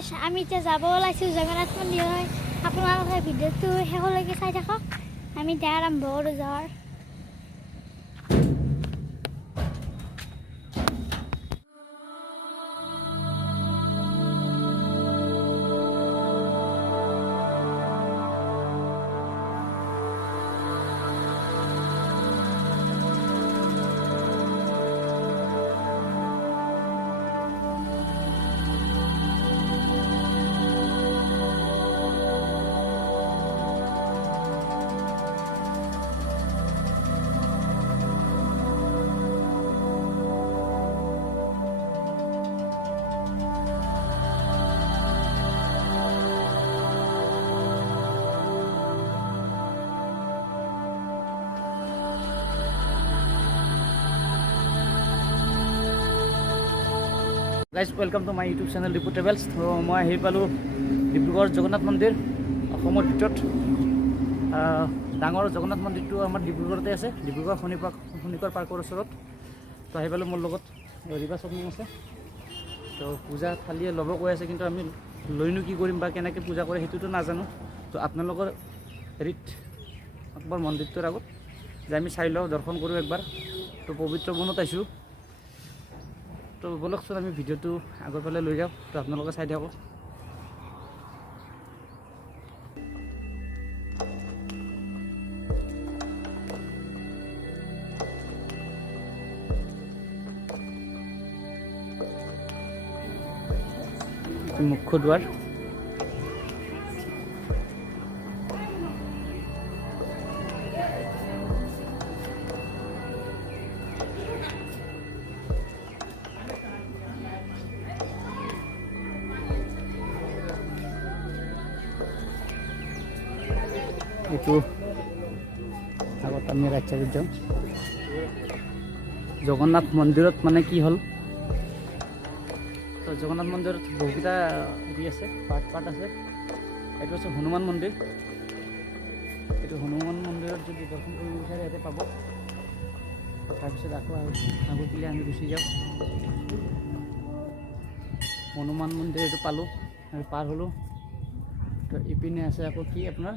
গাইছ আমি এতিয়া যাব ওলাইছোঁ জগন্নাথ মন্দিৰলৈ আপোনালোকে ভিডিঅ'টো শেষলৈকে চাই থাকক আমি এতিয়া আৰম্ভ কৰোঁ যোৱাৰ Guys, welcome to my YouTube channel DIPU Travels. So, মই আহি পালোঁ ডিব্ৰুগড় জগন্নাথ মন্দিৰ অসমৰ ভিতৰত ডাঙৰ জগন্নাথ মন্দিৰটো আমাৰ ডিব্ৰুগড়তে আছে ডিব্ৰুগড় শনিকৰ পাৰ্কৰ ওচৰত তো আহি পালোঁ মোৰ লগত ৰিবা শ্বপিং আছে তো পূজা থালিয়ে ল'ব কৈ আছে কিন্তু আমি লৈনো কি কৰিম বা কেনেকৈ পূজা কৰে সেইটোতো নাজানো তো আপোনালোকৰ হেৰিত একবাৰ মন্দিৰটোৰ আগত যে আমি চাই লওঁ দৰ্শন কৰোঁ একবাৰ তো পবিত্ৰ বনত আহিছোঁ তো বলকচোন আমি ভিডিঅ'টো আগৰ ফালে লৈ যাওঁ তো আপোনালোকে চাই থাকক মুখ্য দুৱাৰ এইটো আগত আমি ৰাইট চাইডত যাওঁ জগন্নাথ মন্দিৰত মানে কি হ'ল তো জগন্নাথ মন্দিৰত বহুকেইটা হেৰি আছে পাৰ্ট আছে এইটো হৈছে হনুমান মন্দিৰ এইটো হনুমান মন্দিৰত যদি দৰ্শন কৰিব বিচাৰে ইয়াতে পাব তাৰপিছত আকৌ আগতলৈ আমি গুচি যাওঁ হনুমান মন্দিৰ এইটো পালোঁ আৰু পাৰ হ'লোঁ তো ইপিনে আছে আকৌ কি আপোনাৰ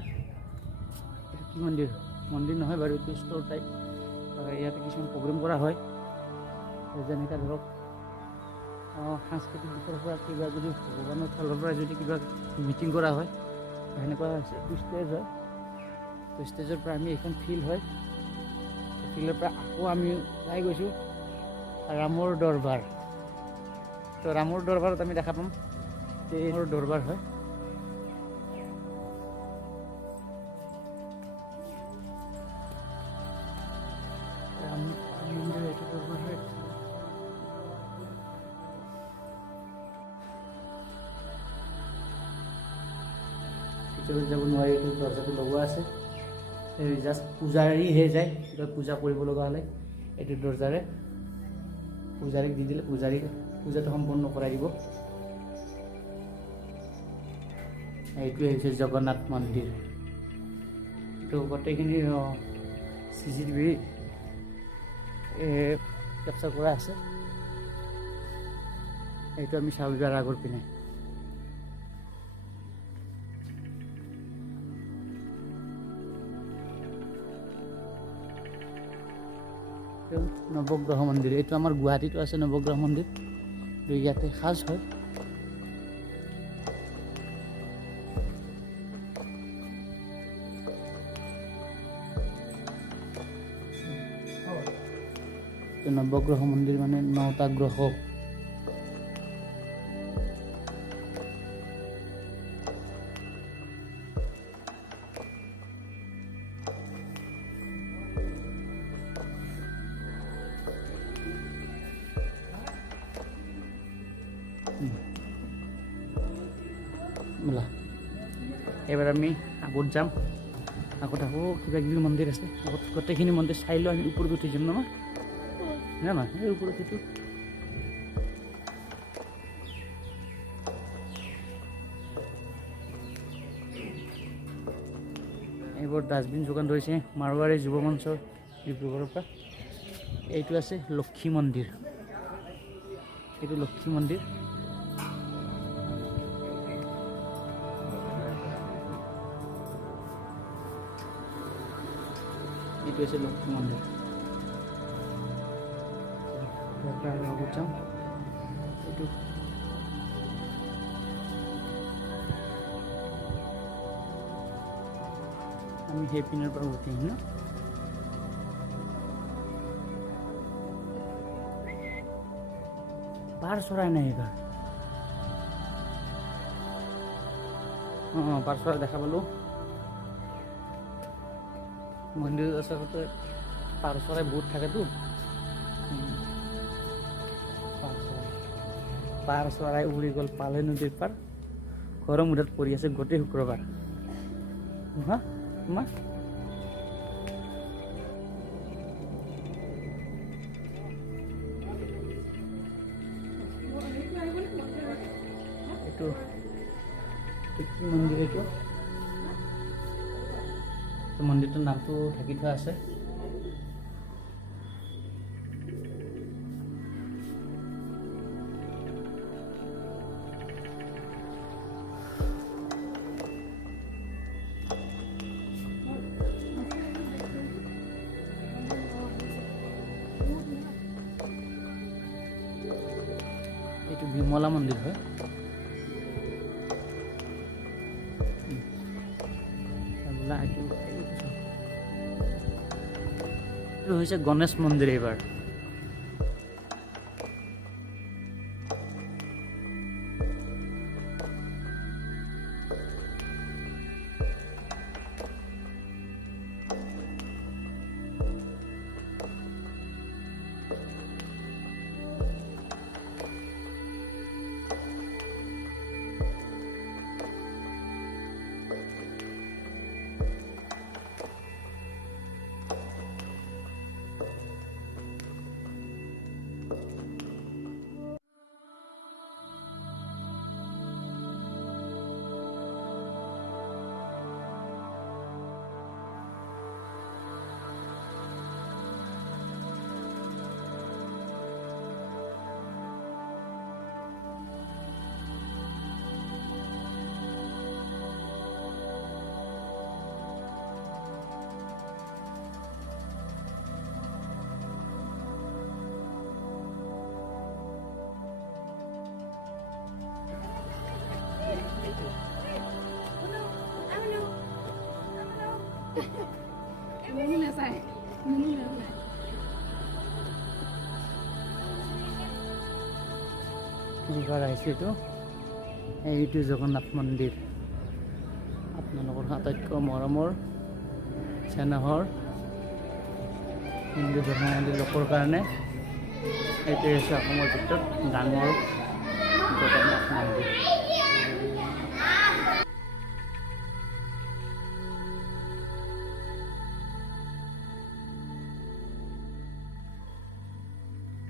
কি মন্দিৰ নহয় বাৰু এইটো ষ্ট'ৰ টাইপ ইয়াতে কিছুমান প্ৰগ্ৰেম কৰা হয় যেনেকৈ ধৰক সাংস্কৃতিক দিশৰ পৰা কিবা যদি ভগৱানৰ ফালৰ পৰা যদি কিবা মিটিং কৰা হয় সেনেকুৱা হৈছে এইটো ষ্টেজ হয় তো ষ্টেজৰ পৰা আমি এইখন ফিল্ড হয় ফিল্ডৰ পৰা আকৌ আমি যাই গৈছোঁ ৰামৰ দৰবাৰ তো ৰামৰ দৰবাৰত আমি দেখা পাম এইবোৰ দৰবাৰ হয় ভিতৰত যাব নোৱাৰি এইটো দৰ্জাটো লগোৱা আছে জাষ্ট পূজাৰীহে যায় কিবা পূজা কৰিব লগা হ'লে এইটো দৰ্জাৰে পূজাৰীক দি দিলে পূজাটো সম্পন্ন কৰাই দিব এইটোৱে হৈছে জগন্নাথ মন্দিৰ তো গোটেইখিনি CCTV কেপচাৰ কৰা আছে এইটো আমি চাব যোৱাৰ আগৰ পিনে নৱগ্ৰহ মন্দিৰ এইটো আমাৰ গুৱাহাটীতো আছে নৱগ্ৰহ মন্দিৰ ইয়াতে সাজ হয় নৱগ্ৰহ মন্দিৰ মানে 9টা গ্ৰহ এবাৰ আমি আগত যাম আগত আকৌ কিবা কিবি মন্দিৰ আছে আগত গোটেইখিনি মন্দিৰ চাই লৈ আমি ওপৰত উঠি যাম নহয় না এই ওপৰত উঠো এইবোৰ ডাষ্টবিন যোগান ধৰিছে মাৰোৱাৰী যুৱ মঞ্চৰ ডিব্ৰুগড়ৰ পৰা এইটো আছে লক্ষী মন্দিৰ এইটো লক্ষী মন্দিৰ এইটো হৈছে লক্ষ্মী মন্দিৰ। ইয়াৰ পৰা আৰু আগত যাম। এইটো আমি সেই পিনৰ পৰা উঠি আহিম ন। পাৰ চৰাই নাই এইবাৰ। পাৰ চৰাই দেখা পালোঁ। মন্দিৰৰ ওচৰতে পাৰ চৰাই বহুত থাকেতো। পাৰ চৰাই উৰি গ'ল পালে নদীৰ পাৰ। ঘৰৰ মূৰত পৰি আছে গোটেই শুক্ৰবাৰ। হা মা এইটো কি মন্দিৰ? এইটো মন্দিৰটোৰ নামটো ঢাকি থোৱা আছে। এইটো বিমলা মন্দিৰ হয়। এইটো হৈছে গণেশ মন্দিৰ এইবাৰ। এইবাৰ আহিছোঁ এইটো জগন্নাথ মন্দিৰ। আপোনালোকৰ আটাইতকৈ মৰমৰ চেনেহৰ হিন্দু ধৰ্মাৱলম্বী লোকৰ কাৰণে এইটোৱে হৈছে অসমৰ ভিতৰত ডাঙৰ জগন্নাথ মন্দিৰ।